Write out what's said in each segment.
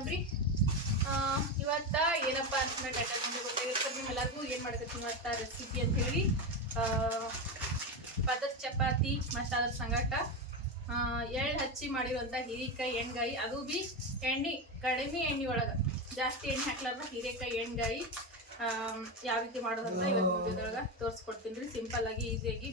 ಆ, ಇವತ್ತ ಏನಪ್ಪ ಅಂತ ಟೈಟಲ್ ಮುಂದೆ ಗೊತ್ತಾಗಿರ್ತದೆ ನಿಮ್ಮೆಲ್ಲರಿಗೂ ಏನು ಮಾಡ್ಬೇಕು ಇವತ್ತ ರೆಸಿಪಿ ಅಂತ ಹೇಳಿ. ಪದದ ಚಪಾತಿ ಮತ್ತು ಅದ್ರ ಸಂಗಟ ಎಳ್ಳು ಹಚ್ಚಿ ಮಾಡಿರುವಂಥ ಹೀರೆಕಾಯಿ ಎಣ್ಗಾಯಿ. ಅದು ಬಿ ಎಣ್ಣೆ ಕಡಿಮೆ ಎಣ್ಣೆ ಒಳಗೆ. ಜಾಸ್ತಿ ಎಣ್ಣೆ ಹಾಕ್ಲಾರ್ದ ಹೀರೆಕಾಯಿ ಎಣ್ಗಾಯಿ ಯಾವ ರೀತಿ ಮಾಡೋದಂತ ಇವತ್ತು ವಿಡಿಯೋದೊಳಗೆ ತೋರಿಸ್ಕೊಡ್ತೀನಿ ರೀ. ಸಿಂಪಲ್ ಆಗಿ ಈಸಿಯಾಗಿ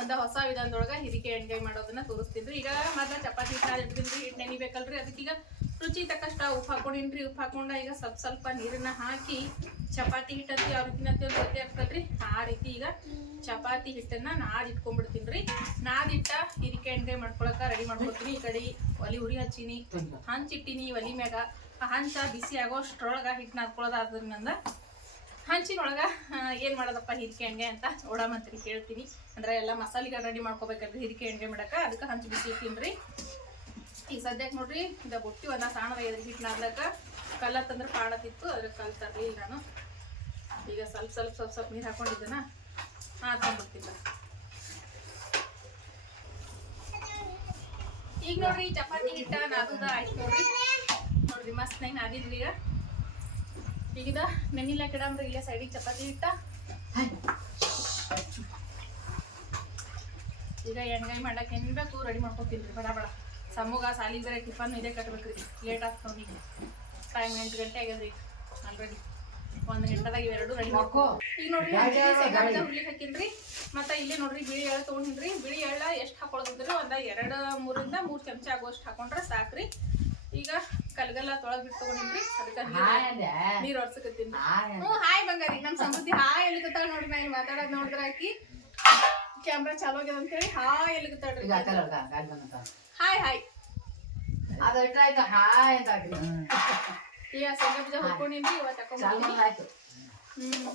ಒಂದು ಹೊಸ ವಿಧಾನದೊಳಗೆ ಹಿರಿಕೆ ಎಣ್ಗಾಯಿ ಮಾಡೋದನ್ನ ತೋರಿಸ್ತೀನಿ ರೀ. ಈಗ ಮೊದಲ ಚಪಾತಿ ಹಿಟ್ಟು ನೆನಿಬೇಕಲ್ರಿ. ಅದಕ್ಕೀಗ ರುಚಿ ತಕ್ಕಷ್ಟ ಉಪ್ಪು ಹಾಕೊಂಡಿನ್ರಿ ಉಪ್ಪು ಹಾಕೊಂಡ ಈಗ ಸ್ವಲ್ಪ ಸ್ವಲ್ಪ ನೀರನ್ನ ಹಾಕಿ ಚಪಾತಿ ಹಿಟ್ಟಂತ ಯಾವ ರೀತಿ ಅಂತ ಗೊತ್ತೇ ಆ ರೀತಿ ಈಗ ಚಪಾತಿ ಹಿಟ್ಟನ್ನ ನಾದ್ ಇಟ್ಕೊಂಡ್ಬಿಡ್ತೀನಿ ರೀ. ನಾದಿಟ್ಟ ಹಿರಿಕೆ ಎಣ್ಗಾಯಿ ಮಾಡ್ಕೊಳಕ ರೆಡಿ ಮಾಡ್ಕೊತೀನಿ ಈ ಕಡೆ ಒಲಿ ಉರಿ ಹಚ್ಚೀನಿ ಹಂಚಿಟ್ಟಿನಿ ಒಲಿ ಮ್ಯಾಗ. ಹಂಚ ಬಿಸಿ ಆಗೋಷ್ಟ್ರೊಳಗ ಹಿಟ್ಟು ನಾದ್ಕೊಳ್ಳೋದಾದ್ರಿಂದ ಹಂಚಿನೊಳಗ ಏನ್ ಮಾಡೋದಪ್ಪ ಹಿರಿಕೆ ಎಣ್ಣೆ ಅಂತ ಓಡಾಮಂತ್ರಿ ಹೇಳ್ತೀನಿ ಅಂದ್ರೆ ಎಲ್ಲ ಮಸಾಲೆಗಳ ರೆಡಿ ಮಾಡ್ಕೋಬೇಕಾದ್ರೆ ಹಿರಿಕೆ ಎಣ್ಣೆ ಮಾಡಕ. ಅದಕ್ಕೆ ಹಂಚಿ ಬಿಸಿ ಇಟ್ಟಿನ್ರಿ ಈಗ ಸದ್ಯಕ್ಕೆ ನೋಡ್ರಿ ಈಗ ಬುಟ್ಟಿ ಒಂದ ಸಾಣದ ಹಿಟ್ಟು ನಾದ್ಲಕ್ಕ ಕಲ್ಲ ತಂದ್ರೆ ಪಾಡತಿತ್ತು ಅದ್ರ ಕಲ್ ತರಲಿಲ್ಲ ನಾನು. ಈಗ ಸ್ವಲ್ಪ ಸ್ವಲ್ಪ ಸ್ವಲ್ಪ ಸ್ವಲ್ಪ ನೀರು ಹಾಕೊಂಡಿದ್ದನ ಹಾಕೊಂಡ್ಬಿಡ್ತಿಲ್ಲ ಈಗ ನೋಡ್ರಿ ಚಪಾತಿ, ಹಿಟ್ಟ, ನಾದುದ ಆಯ್ತು ನೋಡ್ರಿ. ನೋಡ್ರಿ, ಮಸ್ತ್ ನಂಗೆ ನಾದಿದ್ರಿ ಈಗ. ಈಗಿದ ನೆನಿಲ್ಲ ಕಿಡಂಬ್ರಿ ಇಲ್ಲೇ ಸೈಡಿಗೆ ಚಪಾತಿ, ಹಿಟ್ಟ. ಈಗ ಎಣ್ಗಾಯಿ ಮಾಡಕ್ಕೆ ಏನ್ ಬೇಕು, ರೆಡಿ ಮಾಡ್ಕೊತೀನಿ ಬಡ ಬಡ. ಸಮೂಗ ಸಾಲಿಗೆ ಬೇರೆ ಟಿಫನ್ ಇದೇ ಕಟ್ಬೇಕ್ರಿ. ಲೇಟ್ ಆಗ್ತಾವ ಈಗ ಟೈಮ್ ಎಂಟು ಗಂಟೆ ಆಗ್ಯದ್ರಿ. ಆಲ್ರೆಡಿ ಒಂದು ಗಂಟೆದಾಗ ಇವೆರಡು ರೆಡಿ ಮಾಡ್ಕೊ. ಈಗ ನೋಡ್ರಿ ಹುರ್ಲಿಕ್ಕೆ ಹಾಕಿನ್ರಿ. ಮತ್ತೆ ಇಲ್ಲಿ ನೋಡ್ರಿ ಬಿಳಿ ಎಳ್ಳು ತೊಗೊಂಡಿನ್ರಿ. ಬಿಳಿ ಎಳ್ಳ ಎಷ್ಟು ಹಾಕೊಳ್ಳೋದಂದ್ರೆ ಒಂದ ಎರಡು ಮೂರಿಂದ ಮೂರು ಚಮಚ ಆಗೋಷ್ಟು ಹಾಕೊಂಡ್ರೆ ಸಾಕ್ರಿ. ಈಗ ಕಲ್ಗಲ್ಲ ತೊಳಗ್ ಬಿಟ್ಟು ತಗೊಂಡಿನ್ರಿ. ಅದಕ್ಕೆ ನೀರು ಒರ್ಸಕತ್ತೀನಿ. ಹ್ಞೂ ಹಾಯ್ ಬಂಗಾರಿ. ನಮ್ಮ ಸಮೃದ್ಧಿ ಹಾಯ್ ಎಲ್ಲಿಕತ್ತಾಳ ನೋಡ್ರಿ ನಾ ಇಲ್ಲಿ ಮಾತಾಡೋದ್ ನೋಡಿದ್ರ ಆಕಿ. ಕ್ಯಾಮ್ರಾ ಚಾಲು ಆಗ್ಯದ ಅಂತೇಳಿ ಹಾಯ್ ಎಲ್ಲಿಕತ್ತಾಳ್ರಿ ಹಾಯ್ ಹಾಯ್ ಈಗ ಶೇಂಗಾ ಬೀಜ ಹುರ್ಕೊಂಡಿನ್ರಿ ಇವತ್ತು ಹಾಕೊಂಡ್ಬಿಡ್ತೀನಿ ಹ್ಮ್.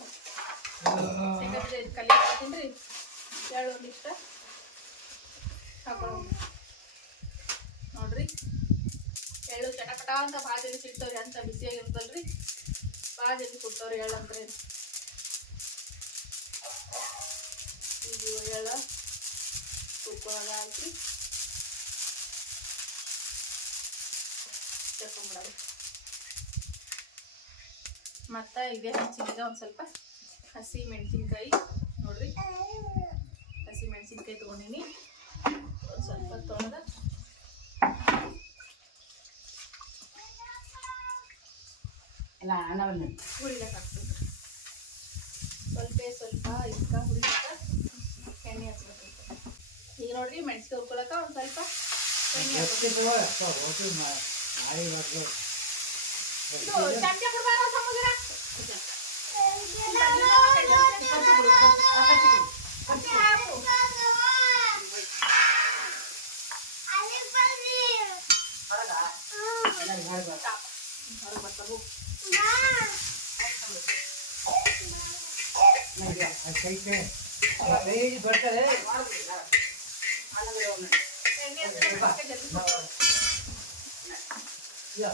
ಶೇಂಗಾ ಬೀಜ ಇದು ಕಲಿ ಎಳ್ಳು ಒಂದಿಷ್ಟ ಹಾಕೊಳ್ಳೋಣ. ನೋಡ್ರಿ. ಎಳ್ಳು ಚಟಪಟ ಅಂತ ಭಾಳ ಜಲ್ದಿ ಸಿಗ್ತಾವ್ರಿ ಅಂತ ಬಿಸಿಯಾಗಿರ್ತಲ್ರಿ ಭಾಳ ಜಲ್ದಿ ಕೊಡ್ತಾವ್ರಿ ಎಳ್ಳು ಅಂದ್ರೆ ಇದು ಎಳ್ಳ ತುಪ್ಪದಾಗ ಹಾಕಿ ತಕೊಂಡ್ಬಿಡೋದು ಮತ್ತೆ ಇದೇ ಹಚ್ಚಿದ ಒಂದು ಸ್ವಲ್ಪ ಹಸಿ ಮೆಣಸಿನ್ಕಾಯಿ ನೋಡ್ರಿ. ಹಸಿ ಮೆಣಸಿನ್ಕಾಯಿ ತೊಗೊಂಡಿನಿ. ಒಂದು ಸ್ವಲ್ಪ ತೊಳೆದ ಹುಳಿಲಕ್ಕೆ ಹಾಕ್ಬೇಕು ಸ್ವಲ್ಪ ಸ್ವಲ್ಪ ಇದಕ್ಕೆ ಹುರಿಲಕ್ಕ ಎಣ್ಣೆ ಹಚ್ಬೇಕು ಈಗ ನೋಡ್ರಿ ಮೆಣಸಿಗೆ ಹುರ್ಕೊಳಕ ಒಂದು ಸ್ವಲ್ಪ ಎಣ್ಣೆ ಹಾಕ್ಬೇಕು ಇದು ಚಮಚ ಕೊಡ್ಬಾರ ಸಮುದ್ರ ಹೊರಗೆ ಬರ್ತಾವು ಎಣ್ಣೆ ಹಚ್ಬೇಕು ಜಲ್ದಿ ಕೊಡ್ತಾವು. ಈಗ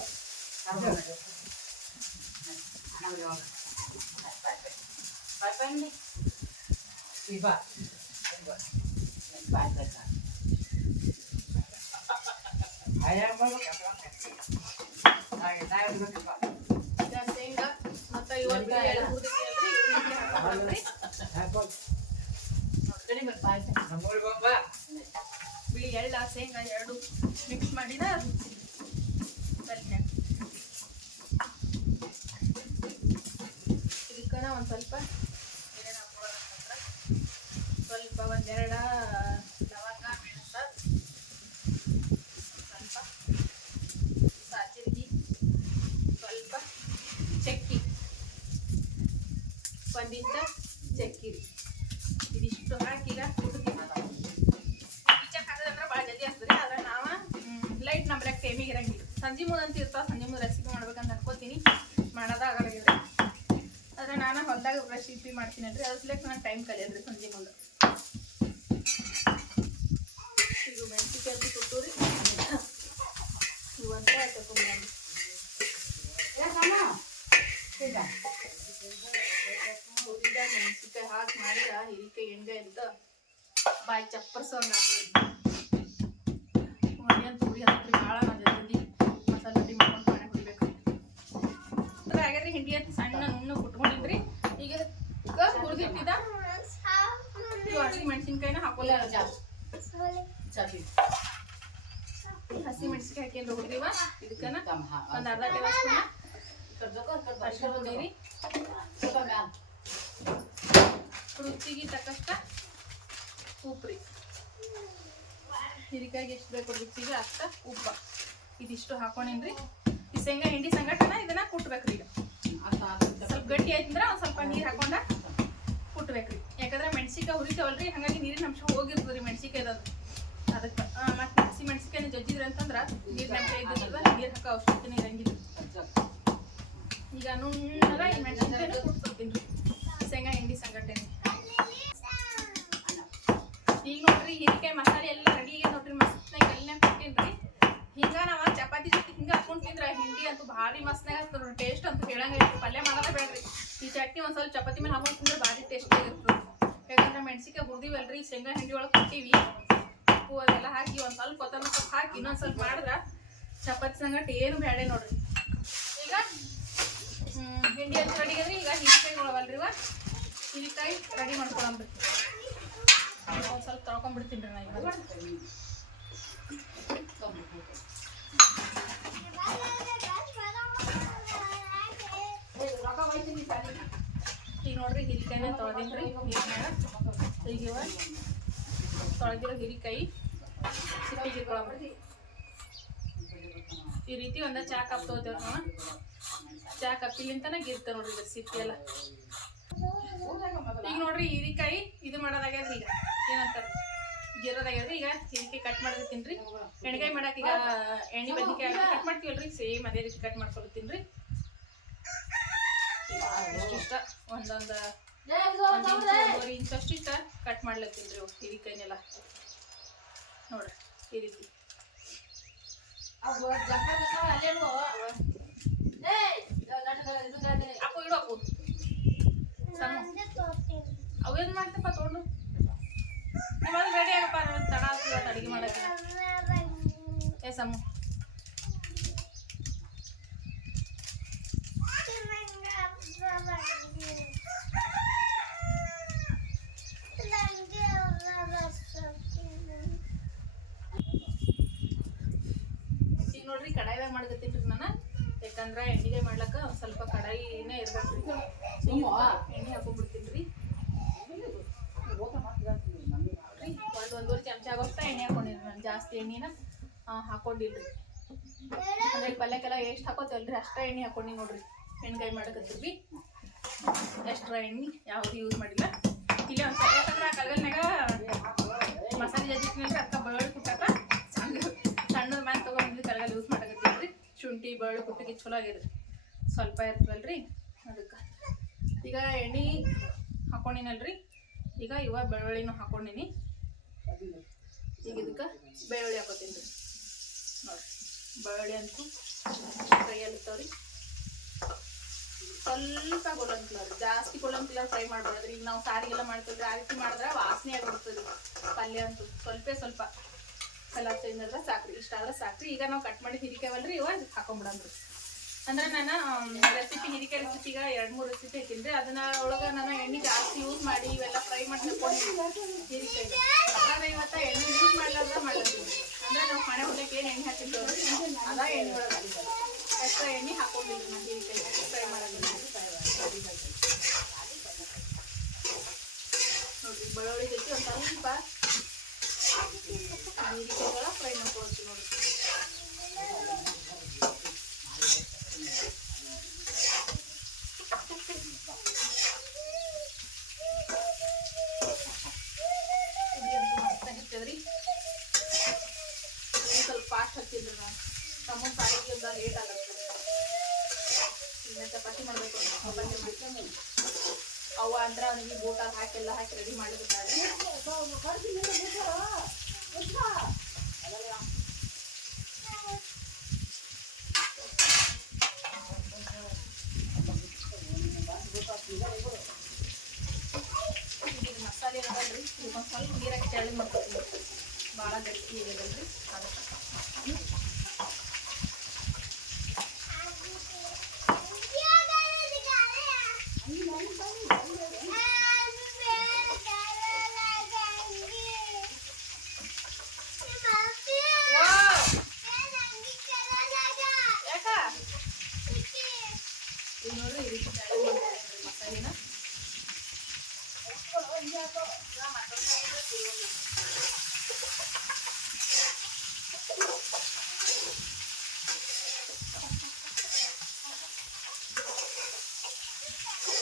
ಹಾಕ್ಕೊಂಡ್ರಿ. ಬಿಳಿ ಎಳ್ಳ ಶೇಂಗಾ ಎರಡು ಮಿಕ್ಸ್ ಮಾಡಿದ ಇದಕ್ಕನ ಒಂದು ಸ್ವಲ್ಪ ಏನೇನು ಹಾಕೊಳ್ಳೋದಂತಂದ್ರೆ ಸ್ವಲ್ಪ ಒಂದೆರಡ ಲವಂಗ ಮೆಣಸ ಒಂದ್ ಸ್ವಲ್ಪ ಸಾಜಿರ್ಗಿ ಸ್ವಲ್ಪ ಚಕ್ಕಿ ಒಂದಿಂಚ ಚಕ್ಕಿ ರೀ ಇದಿಷ್ಟು ಹಾಕಿ ಈಗ ಕುಟ್ಟಿ ಈಚಕ್ ಹಾಕಿದ್ರೆ ಭಾಳ ಜಲ್ದಿ ಆಗ್ತದೆ ಆದ್ರೆ ನಾವ ನಂಬ್ಲಕ್ ಟೈಮಿಗೆ ಇರಂಗಿಲ್ಲ ಸಂಜೆ ಮುಂದೆ ಅಂತ ಇರ್ತಾವ, ಸಂಜೆ ಮುಂದೆ ರೆಸಿಪಿ ಮಾಡ್ಬೇಕಂತ ಅನ್ಕೋತೀನಿ. ಮಾಡೋದಾಗಲ್ರಿ ಆದ್ರೆ ನಾನು ಹೊಲ್ದಾಗ ರೆಸಿಪಿ ಮಾಡ್ತೀನಲ್ರಿ ಅದ್ರಲ್ಲೇ ನಾನು ಟೈಮ್ ಕಲಿಯಲ್ರಿ ಸಂಜೆ ಮುಂದೆ ಈಗ ಮೆಣಸಿನ್ಕಾಯಿ ಕೊಟ್ಟೂರಿ. ಇವಂತ ತಗೊಂಡ್ಬಂದು ಹುರಿದ ಮೆಣಸಿನ್ಕಾಯಿ ಹಾಕಿ ಮಾಡಿದ, ಹಿರಿಕಾಯಿ ಎಣ್ಣೆ ಅಂತ ಬಾಯಿ ಚಪ್ಪರ್ಸಂಗ ಹೊಡಿ ಅಂತ ಹುಡಿ ಹತ್ರಿ ಭಾಳ ಜಲ್ದಿ ಮಸಾಲೆ ರೆಡಿ ಮಾಡ್ಕೊಂಡು ಪಾಣೆ ಹೊಡಿಬೇಕು ಸಣ್ಣ ನುಣ್ಣು ಕುಟ್ಕೊಂಡಿನ್ರಿ ಈಗ ಹುರಿದಿಟ್ಟಿದ ಇವು ಹಸಿ ಮೆಣಸಿನ್ಕಾಯಿನ ಹಾಕೋಲ್ಲ ಹಸಿ ಮೆಣಸಿಗೆ ಹಾಕಿ ಹುರಿದಿವ ಇದಕ್ಕನ ಒಂದ್ ಅರ್ಧ ಟೇಬಲ್ ಸ್ಪೂನ್ ಪುಡಿ ರೀ. ರುಚಿಗೆ ತಕ್ಕಷ್ಟ ಉಪ್ಪು ರೀ. ಹಿರಿಕಾಯಿಗೆ ಎಷ್ಟು ಬೇಕು ರುಚಿಗೆ ಅಷ್ಟ ಉಪ್ಪ. ಇದಿಷ್ಟು ಹಾಕೊಂಡಿನ್ರಿ ಈ ಶೇಂಗಾ ಹಿಂಡಿ ಸಂಗಟನ ಯಾಕಂದ್ರೆ ಮೆಣಸಿಕಾಯಿ ಹುರಿತೇವಲ್ರಿ? ಹಂಗಾಗಿ ನೀರಿನ ಅಂಶ ಹೋಗಿರ್ತದ್ರಿ ಮೆಣಸಿಕಾಯ್ದು ಅದಕ್ಕೆ ಮತ್ತೆ ಹಸಿ ಮೆಣಸಿಕಾಯಿನ ಜಜ್ಜಿದ್ರಿ ಅಂತಂದ್ರೆ ನೀರಿನ ಅಂಶ ಇದ್ದಿರ್ತದ ನೀರ್ ಹಾಕೋ ಅವಶ್ಯಕತೆ ಇರಂಗಿಲ್ಲ ಈಗ ನುಣ್ಣಗ ಈ ಮೆಣಸಿನಕಾಯಿ ಕುಟ್ಕೊತೀನಿ ಶೇಂಗಾ ಹಿಂಡಿ ಸಂಗಟನೆ. ಈಗ ನೋಡ್ರಿ ಹೀರಿಕಾಯಿ ಮಸಾಲೆ ಎಲ್ಲ ರೆಡಿ ಆಗಿದೆ ನೋಡ್ರಿ, ಮಸ್ತ್ನಾಗ ಎಲ್ಲ ಕೊಟ್ಟಿನ್ರಿ ಹಿಂಗ ನಾವ ಚಪಾತಿ ಜೊತೆ ಹಿಂಗ ಹಾಕೊಂಡ್ ತಿಂದ್ರ ಹಿಂಡಿ ಅಂತೂ ಭಾರಿ ಮಸ್ತ್ನಾಗ ಟೇಸ್ಟ್ ಅಂತೂ ಹೇಳಂಗ ಪಲ್ಯ ಮಾಡೋದೇ ಬೇಡ್ರಿ. ಈ ಚಟ್ನಿ ಒಂದ್ ಸ್ವಲ್ಪ ಚಪಾತಿ ಮೇಲೆ ಹಾಕೊಂಡ್ ತಿಂದ್ರೆ ಭಾರಿ ಟೇಸ್ಟ್ ಆಗಿರ್ತದೆ. ಯಾಕಂದ್ರೆ ಮೆಣಸಿಕಾಯಿ ಹುರಿದಿವಲ್ರಿ ಶೇಂಗಾ ಹಿಂಡಿ ಒಳಗೆ ಕೊಟ್ಟಿವಿ ಉಪ್ಪು ಅದೆಲ್ಲ ಹಾಕಿ ಒಂದು ಸ್ವಲ್ಪ ಕೊತ್ತಂಬರಿ ಸೊಪ್ಪು ಹಾಕಿ ಇನ್ನೊಂದ್ ಸ್ವಲ್ಪ ಮಾಡಿದ್ರೆ ಚಪಾತಿ ಸಂಗಟ ಏನು ಬೇಡ ನೋಡ್ರಿ. ಈಗ ಹಿಂಡಿ ಅಂತ ರೆಡಿ ಅಂದ್ರೆ ಈಗ ಹಿರಿಕಾಯಿ ಒಳವಲ್ರಿ ಇವ. ರೆಡಿ ಮಾಡ್ಕೊಳಂಬ್ರಿ. ಒಂದು ಸ್ವಲ್ಪ ತೊಳ್ಕೊಂಡ್ಬಿಡ್ತೀನಿ ನಾ ಇವಾಗ. ನೋಡ್ರಿ, ಹಿರಿಕಾಯಿನ ತೊಳೆದಿನ್ರಿ. ನೀರ್ನ್ಯಾಗ ಈಗ ತೊಳೆದಿರೋ ಹಿರಿಕಾಯಿ ಸಿಪ್ಪಿಗೆ ಇಟ್ಕೊಳಂಬ್ರಿ ಈ ರೀತಿ ಒಂದ ಚಾ ಕಪ್ ತಗೋತೇವ್ ನಾವು ಚಾ ಕಪ್ಪಿಲಿಂತನ ಗಿರ್ತ ನೋಡ್ರಿ ಇದ್ರ ಸಿಪ್ಪಿ ಎಲ್ಲ. ಈಗ ನೋಡ್ರಿ, ಹೀರಿಕಾಯಿ ಇದು ಮಾಡೋದಾಗ್ಯದ್ರಿ ಈಗ. ಏನಂತಾರೆ? ಗಿರೋದಾಗ್ಯದ್ರಿ ಈಗ ಹೀರಿಕಾಯಿ ಕಟ್ ಮಾಡಿರ್ತೀನ್ರಿ ಎಣ್ಗಾಯಿ ಮಾಡಕ್ಕೆ ಈಗ ಎಣ್ಣೆ ಬದ್ನಿಕಾಯಿ ಕಟ್ ಮಾಡ್ತೀವಲ್ರಿ? ಸೇಮ್ ಅದೇ ರೀತಿ ಕಟ್ ಮಾಡ್ಕೊಳ್ತೀನ್ರಿ ಇಷ್ಟಿಷ್ಟ ಒಂದೊಂದ ಒಂದ್ ಇಂಚ್ ಒಂದೂವರೆ ಇಂಚ್ ಕಟ್ ಮಾಡ್ಲತ್ತೀನ್ರಿ ಇವು ಹೀರಿಕಾಯಿನೆಲ್ಲ ನೋಡ್ರಿ ಈ ರೀತಿ ಅಪ್ಪು ಇಡು ಅಪ್ಪು. ಸಮ. ಅವೇನ್ ಮಾಡ್ತಪ್ಪ ತೊಗೊಂಡು? ರೆಡಿ ಆಗಪ್ಪ ತಡ ಆಗ್ತದೆ ಅಡಿಗೆ ಮಾಡಕ್ಕೆ. ಏ ಸಮು ಈಗ ನೋಡ್ರಿ ಕಡಾಯಿದಾಗ ಮಾಡಕತ್ತೀನಿ ನಾನು ಯಾಕಂದ್ರೆ ಎಣ್ಣಿಗೆ ಮಾಡ್ಲಕ್ಕ ಎಣ್ಣೆ ರೀ, ಒಂದು ಚಮಚ ಎಣ್ಣೆ ಜಾಸ್ತಿ ಎಣ್ಣೆನ ಹಾಕೊಂಡಿಲ್ರಿ. ಪಲ್ಯಕ್ಕೆಲ್ಲ ಎಷ್ಟು ಹಾಕೋತೇವಲ್ರಿ ಅಷ್ಟ ಎಣ್ಣೆ ಹಾಕೊಂಡಿ ನೋಡ್ರಿ ಮಾಡಕತ್ತೀವಿ ಎಣ್ಣೆ, ಯಾವುದು ಯೂಸ್ ಮಾಡಿಲ್ಲ. ಇಲ್ಲೇ ಒಂದು ಕಲ್ಗಲ್ನಾಗ ಮಸಾಲೆ ಅಕ್ಕ ಕುಟ್ಟಾಕ ಸಣ್ಣ ಮ್ಯಾಲೆ ತೊಗೊಂಡು ಕಲ್ಗಲ್ ಯೂಸ್ ಮಾಡಕತ್ತೀವಿ ಶುಂಠಿ ಬೆಳ್ಳುಳ್ಳಿ ಕುಟ್ಟಿಗೆ ಚಲೋ ಆಗ್ಯದ್ರಿ ಸ್ವಲ್ಪ ಇರ್ತವಲ್ರಿ ಅದಕ್ಕೆ. ಈಗ ಎಣ್ಣೆ ಹಾಕೊಂಡಿನಲ್ರಿ? ಈಗ ಇವ ಬೆಳ್ಳುಳ್ಳಿನೂ ಹಾಕೊಂಡಿನಿ. ಈಗ ಇದಕ್ಕೆ ಬೆಳ್ಳುಳ್ಳಿ ಹಾಕೋತೀನಿ ರೀ. ನೋಡ್ರಿ. ಬೆಳ್ಳುಳ್ಳಿ ಅಂತೂ ಫ್ರೈ ಸ್ವಲ್ಪ ಗೋಲ್ಡನ್ ಕಲರ್ ಜಾಸ್ತಿ ಕಲರ್ ಫ್ರೈ ಮಾಡ್ಬಾರ್ದ್ರಿ ಈಗ ನಾವು ಸಾರಿಗೆಲ್ಲ ಮಾಡ್ತೀವಿ ಆ ರೀತಿ ಮಾಡಿದ್ರೆ ವಾಸನೆ ಆಗಿಬಿಡ್ತದೆ ಪಲ್ಯ ಅಂತೂ ಸ್ವಲ್ಪ ಸ್ವಲ್ಪ. ಕಲರ್ ಚೇಂಜ್ ಸಾಕ್ರಿ. ಇಷ್ಟ ಆದ್ರೆ ಸಾಕ್ರಿ. ಈಗ ನಾವು ಕಟ್ ಮಾಡಿ ಹಿರಿಕೆವಲ್ರಿ ಇವ ಇದಕ್ಕೆ ಹಾಕೊಂಡ್ಬಿಡಂದ್ರಿ ಅಂದ್ರೆ ನಾನು ರೆಸಿಪಿ ಹಿರಿಕೆ ರೆಸಿಪಿಗ ಎರಡು ಮೂರು ರೆಸಿಪಿ ಹಾಕಿದ್ರೆ ಅದನ್ನ ಒಳಗೆ ನಾನು ಎಣ್ಣೆ ಜಾಸ್ತಿ ಯೂಸ್ ಮಾಡಿ ಇವೆಲ್ಲ ಫ್ರೈ ಮಾಡಿ ಹಿರಿಕಾಯಿ ಇವತ್ತ ಎಣ್ಣೆ ಯೂಸ್ ಮಾಡ್ಲಾರ್ದ ಮಾಡೋದು ಅಂದ್ರೆ ನಾವು ಮನೆ ಹೊಲಕ್ಕೆ ಏನು ಎಣ್ಣೆ ಹಾಕಿದ್ರು ಅದ ಎಣ್ಣೆ ಒಳಗೆ ಎಕ್ಸ್ಟ್ರಾ ಎಣ್ಣೆ ಹಾಕೊಂಡಿಲ್ಲ ನಾನು ಹಿರಿಕಾಯಿ ಫ್ರೈ ಮಾಡೋದಿಲ್ಲ ನೋಡ್ರಿ, ಬೆಳ್ಳುಳ್ಳಿ ಜೊತೆ ಒಂದು ಸ್ವಲ್ಪ ಹಿರಿಕಾಯಿಗಳ ಫ್ರೈ ಮಾಡ್ಕೊಳ್ತೀವಿ ನೋಡ್ರಿ ಇದಂತೂ ಮಸ್ತಾಗಿರ್ತದ್ರಿ ಇನ್ನೊಂದ್ ಸ್ವಲ್ಪ ಫಾಸ್ಟ್ ಹಚ್ಚಿಲ್ರಿ ನಾನು ತಮ್ಮ ಸಾರಿಗೆ ಒಂದು ಲೇಟ್ ಆಗತ್ತೆ ಇನ್ನ ಚಪಾತಿ ಮಾಡ್ಬೇಕು ಚಪಾತಿ ಮಾಡ್ಕೊಂಡು ಅವ ಅಂದ್ರ ಅವನಿಗೆ ಬೋಟಾಲ್ ಹಾಕೆಲ್ಲ ಹಾಕಿ ರೆಡಿ ಮಾಡಿಬಿಟ್ಟಾರೆ ಇದು ಮಸಾಲೆ ಅದಲ್ರಿ ಇದಕ್ಕೊಂದು ಸ್ವಲ್ಪ ನೀರಾಗಿ ತೆಳ್ಳಿ ಮಾಡ್ಕೊತೀನಿ. ಭಾಳ ಗಟ್ಟಿ ಇದಲ್ರಿ ಅದಕ್ಕೆ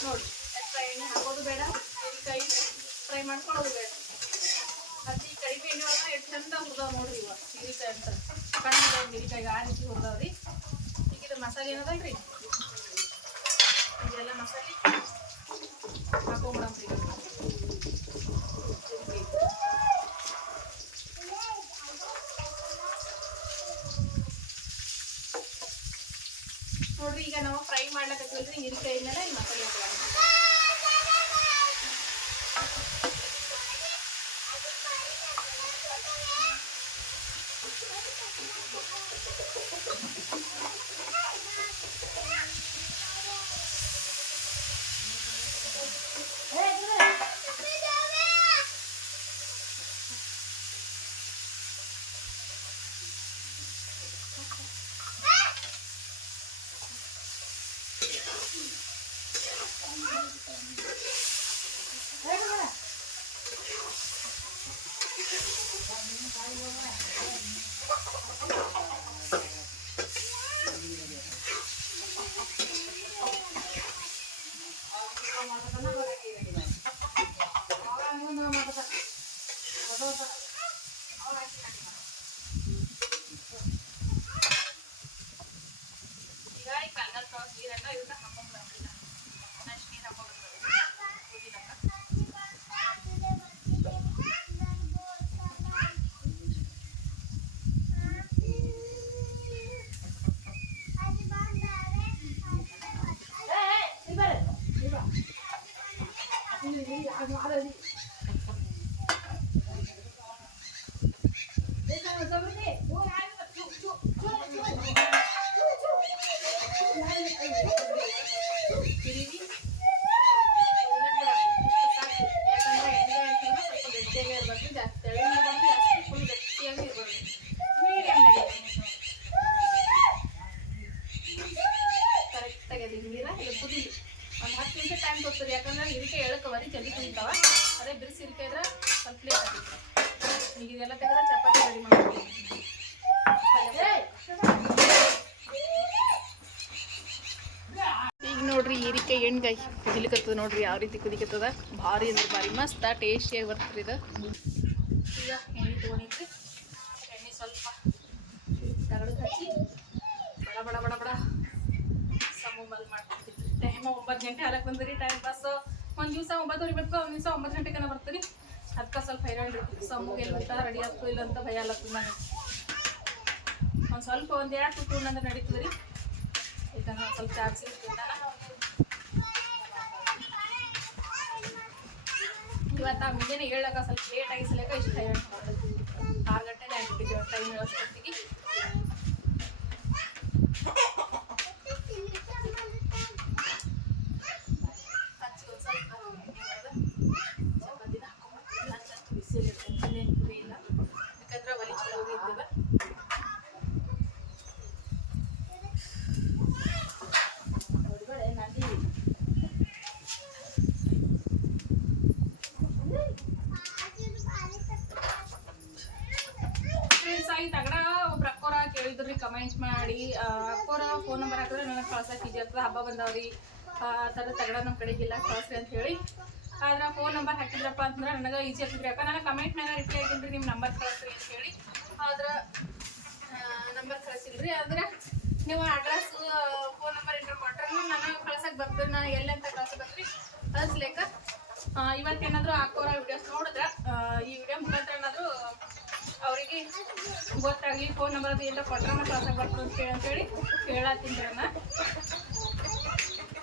ನೋಡಿ ಎಕ್ಸ್ಟ್ರಾ ಎಣ್ಣೆ ಹಾಕೋದು ಬೇಡ ಕೈ ಫ್ರೈ ಮಾಡ್ಕೊಳ್ಳೋದು ಬೇಡ ಅತಿ ಕಡಿಮೆ ಎಣ್ಣೆ ಒಳಗೆ ಎಷ್ಟು ಚಂದ ಹುರಿದಾವ ನೋಡ್ರಿ ಇವ ಹೀರಿಕಾಯಿ ಅಂತ ಕಣ್ಣಿಗೆ ಹೀರಿಕಾಯಿಗೆ ಆ ರೀತಿ ಹುರಿದಾವ್ರಿ ಈಗ ಇದು ಮಸಾಲೆ ಏನದಲ್ರಿ ಇದೆಲ್ಲ ಮಸಾಲೆ ಹಾಕೊಂಬಿಡಂತ್ರಿ ನೋಡ್ರಿ ಈಗ ನಾವು ಫ್ರೈ ಮಾಡ್ಲಕತ್ತೀವಲ್ರಿ ಹೀರಿಕಾಯಿ ಮೇಲೆ ಈ ಮಸಾಲೆ ಹಾಕೊಳ್ಳೋಣ ಈಗ Thank you. Agak. ಎಣ್ಗಾಯಿ ಕುದಿಲಿಕತ್ತದ ನೋಡ್ರಿ, ಯಾವ ರೀತಿ ಕುದಿಕತ್ತದ ಭಾರಿ ಅಂದ್ರೆ ಭಾರಿ, ಮಸ್ತ ಟೇಸ್ಟಿಯಾಗಿ ಬರ್ತದ್ರಿ ಇದು. ಈಗ ಎಣ್ಣೆ ಎಣ್ಣೆ ಸ್ವಲ್ಪ ತಗಡಕ್ಕೆ ಹಚ್ಚಿ ಬಡ ಬಡ ಬಡ ಬಡ ಒಂಬತ್ತು ಗಂಟೆ ಬಂದ್ರಿ ಟೈಮ್ ಪಾಸ್ ಒಂದು ದಿವಸ ಒಂಬತ್ತು ಬರ್ತದೆ ಒಂದು ದಿವಸ ಒಂಬತ್ತು ಗಂಟೆಗೆ ಬರ್ತೀರಿ ಅದಕ್ಕೆ ಸ್ವಲ್ಪ ಹೈರಾಣ ಇರ್ತೀವಿ. ಸಮೂಗ ರೆಡಿ ಆಗ್ತೋ ಇಲ್ಲ ಅಂತ ಭಯ ಆಗ್ತದೆ ನನಗೆ. ಒಂದು ಸ್ವಲ್ಪ ಒಂದು ಎರಡು ತುತ್ತು ಅಂದ್ರೆ ನಡೀತದೆ ರೀ ಸ್ವಲ್ಪ ಚಾರ್ಜಿ ಇವತ್ತು ಆ ಮುಂಜಾನೆ ಹೇಳಕ ಸ್ವಲ್ಪ ಲೇಟ್ ಆಗಿ ಸಲಕ ಇಷ್ಟು ಹೈರಾಣ ಮಾಡ್ತೀವಿ ಆರು ಗಂಟೆಗೆ ಆಗಿಬಿಟ್ಟಿದ್ದೀವಿ ಟೈಮ್ ಹೇಳೋಷ್ಟೊತ್ತಿಗೆ ಹಚ್ಚಿ ಒಂದ್ ಸ್ವಲ್ಪ ಎಣ್ಣೆ ಒಳಗೆ ಚಪಾತಿನ ಹಾಕೊಂಡ್ಬಿಟ್ಟು ಎಲ್ಲ ಚಂದ ಬಿಸಿಲಿರ್ತೈತೆ ಇನ್ನೇನು ಕುದಿ ಇಲ್ಲ ಯಾಕಂದ್ರೆ ಒಲಿ ಚಲೋ ಇರ್ತದ ನೋಡ್ಬೇಡ ನಂದಿ ಫ್ರೆಂಡ್ಸ್ ಆಗಿ ತಗಡ ಒಬ್ರು ಅಕ್ಕೋರ ಕಮೆಂಟ್ ಮಾಡಿ ಅಕ್ಕೋರ ಫೋನ್ ನಂಬರ್ ಹಾಕಿದ್ರೆ ನನಗೆ ಕಳ್ಸಕ್ಕೆ ಈಜಿ ಆಗ್ತದೆ ಹಬ್ಬ ಬಂದವ್ರಿ. ಥರ ತಗಡ ನಮ್ಮ ಕಡೆಗಿಲ್ಲ ಕಳ್ಸ್ರಿ ಅಂತ ಹೇಳಿ ಆದ್ರೆ ಫೋನ್ ನಂಬರ್ ಹಾಕಿದ್ರಪ್ಪ ಅಂತಂದ್ರೆ ನನಗೆ ಈಜಿ ಆಗ್ತದ್ರಿ. ನನಗೆ ಕಮೆಂಟ್ ಕಮೆಂಟ್ನಾಗ ರಿಪ್ಲೈ ಆಗಿಲ್ರಿ ನಿಮ್ಮ ನಂಬರ್ ಕಳಿಸ್ರಿ ಅಂತ ಹೇಳಿ ಆದ್ರೆ ನಂಬರ್ ಕಳಿಸಿಲ್ರಿ. ಆದ್ರೆ ನೀವು ಅಡ್ರೆಸ್ ಫೋನ್ ನಂಬರ್ ಇಂಟರ್ ಕೊಟ್ಟರೆ ನನಗೆ ಕಳ್ಸಕ್ಕೆ ಬರ್ತದೆ ನಾನು ಎಲ್ಲಿ ಅಂತ ಕಳ್ಸಬೇಕ್ರಿ ಕಳಿಸ್ಲಿಕ್ಕೆ. ಇವತ್ತೇನಾದರೂ ಹಾಕೋರ ವಿಡಿಯೋಸ್ ನೋಡಿದ್ರೆ ಈ ವಿಡಿಯೋ ಮುಖಾಂತರ ಏನಾದರೂ ಅವರಿಗೆ ಗೊತ್ತಾಗಲಿ ಫೋನ್ ನಂಬರ್ ಅದು ಕೊಟ್ಟರೆ ಮತ್ತು ಕಳ್ಸಕ್ಕೆ ಬರ್ತದೆ ಅಂತ ಹೇಳಿ ಅಂತೇಳಿ ಕೇಳತ್ತೀನಿ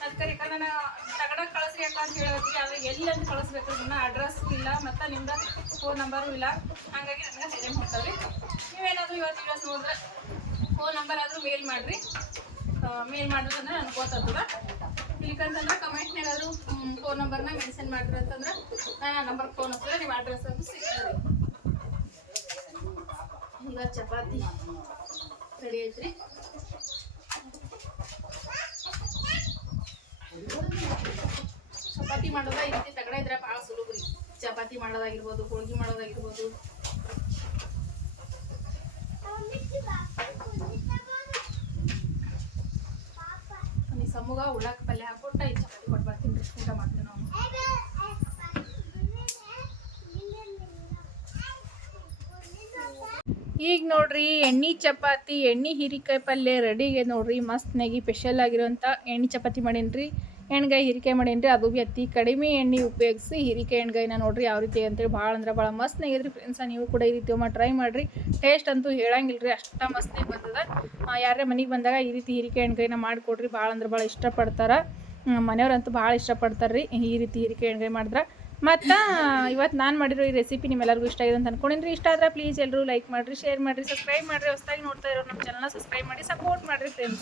ಅದಕ್ಕೆ ಯಾಕಂದ್ರೆ ನಾನು ತಗಡ ಕಳಿಸ್ರಿ ಅಕ್ಕ ಅಂತ ಹೇಳತ್ತೀನಿ. ಆದರೆ ಎಲ್ಲಿ ಅಂತ ಕಳಿಸ್ಬೇಕು ನನ್ನ ಅಡ್ರೆಸ್ ಇಲ್ಲ, ಮತ್ತು ನಿಮ್ದು ಫೋನ್ ನಂಬರು ಇಲ್ಲ. ಹಾಗಾಗಿ ನನಗೆ ಹೈರಾಣ ಮಾಡ್ತಾವ್ರಿ ನೀವೇನಾದರೂ ಇವತ್ತು ಇವತ್ತು ನೋಡಿದ್ರೆ ಫೋನ್ ನಂಬರ್ ಆದರೂ ಮೇಲ್ ಮಾಡಿರಿ. ಮೇಲ್ ಮಾಡಿದ್ರೆ ನನಗೆ ಗೊತ್ತಾಗ್ತದ. ಇಲ್ಲಿಕಂತಂದ್ರೆ ಕಮೆಂಟ್ನಾಗಾದರೂ ಫೋನ್ ನಂಬರ್ನ ಮೆನ್ಷನ್ ಮಾಡಿರಿ ಅಂತಂದ್ರೆ ನಾನು ಆ ನಂಬರ್ ಫೋನ್ ಹಚ್ಚಿದ್ರೆ ನಿಮ್ಮ ಅಡ್ರೆಸ್ ಅದು ಸಿಗ್ತದೆ. ಈಗ ಚಪಾತಿ ರೆಡಿ ಐತ್ರಿ. ಚಪಾತಿ ಮಾಡೋದ ಈ ರೀತಿ ತಗಡ ಇದ್ರೆ ಭಾಳ ಸುಲಭ ರೀ. ಚಪಾತಿ ಮಾಡೋದಾಗಿರ್ಬೋದು, ಹೋಳ್ಗೆ ಮಾಡೋದಾಗಿರ್ಬೋದು. ಸಮೂಗ ಉಳ್ಳಾಕ ಪಲ್ಯ ಹಾಕೊಟ್ಟ ಈ ಚಪಾತಿ ಕೊಟ್ಟು ಬರ್ತೀನಿ ಊಟ ಮಾಡ್ತೀವಿ ನಾವು ಈಗ ನೋಡ್ರಿ, ಎಣ್ಣೆ ಚಪಾತಿ, ಎಣ್ಣೆ ಹೀರಿಕಾಯಿ ಪಲ್ಯ ರೆಡಿಗೆ ನೋಡ್ರಿ, ಮಸ್ತ್ ನೆಗಿ ಸ್ಪೆಷಲ್ ಆಗಿರೋಂಥ ಎಣ್ಣೆ ಚಪಾತಿ ಮಾಡೀನಿ ಎಣ್ಗಾಯಿ, ಹೀರಿಕಾಯಿ ಮಾಡೀನಿ ಅದು ಭೀ ಅತಿ ಕಡಿಮೆ ಎಣ್ಣೆ ಉಪಯೋಗಿಸಿ ಹೀರಿಕಾಯಿ, ಎಣ್ಗಾಯಿನ ನೋಡ್ರಿ, ಯಾವ ರೀತಿ ಅಂತೇಳಿ ಭಾಳ ಅಂದ್ರೆ ಭಾಳ ಮಸ್ತ್ ನೆಗಿದ್ರಿ ಫ್ರೆಂಡ್ಸ ನೀವು ಕೂಡ ಈ ರೀತಿ ಒಮ್ಮೆ ಟ್ರೈ ಮಾಡಿರಿ. ಟೇಸ್ಟ್ ಅಂತೂ ಹೇಳಂಗಿಲ್ಲ ರೀ ಅಷ್ಟ ಮಸ್ತ್ನಾಗ ಬಂದದ. ಯಾರೇ ಮನೆಗೆ ಬಂದಾಗ ಈ ರೀತಿ ಹೀರಿಕಾಯಿ, ಎಣ್ಗಾಯಿನ ಮಾಡಿಕೊಡ್ರಿ, ಭಾಳ ಅಂದ್ರೆ ಭಾಳ ಇಷ್ಟಪಡ್ತಾರೆ. ಮನೆಯವ್ರಂತೂ ಭಾಳ ಇಷ್ಟಪಡ್ತಾರೆ ರೀ ಈ ರೀತಿ ಹೀರಿಕಾಯಿ, ಎಣ್ಗಾಯಿ ಮಾಡಿದ್ರೆ. ಮತ್ತು ಇವತ್ತು ನಾನು ಮಾಡಿರೋ ಈ ರೆಸಿಪಿ ನಿಮ್ಮೆಲ್ಲರಿಗೂ ಇಷ್ಟ ಆಗಿದೆ ಅಂತ ಅನ್ಕೊಂಡಿನಿ ಇಷ್ಟ ಆದ್ರೆ ಪ್ಲೀಸ್ ಎಲ್ಲರೂ ಲೈಕ್ ಮಾಡಿರಿ ಶೇರ್ ಮಾಡಿರಿ ಸಬ್ಸ್ಕ್ರೈಬ್ ಮಾಡಿರಿ. ಹೊಸದಾಗಿ ನೋಡ್ತಾ ಇರೋ ನಮ್ಮ ಚಾನಲ್ನ ಸಬ್ಸ್ಕ್ರೈಬ್ ಮಾಡಿ ಸಪೋರ್ಟ್ ಮಾಡಿರಿ ಫ್ರೆಂಡ್ಸ್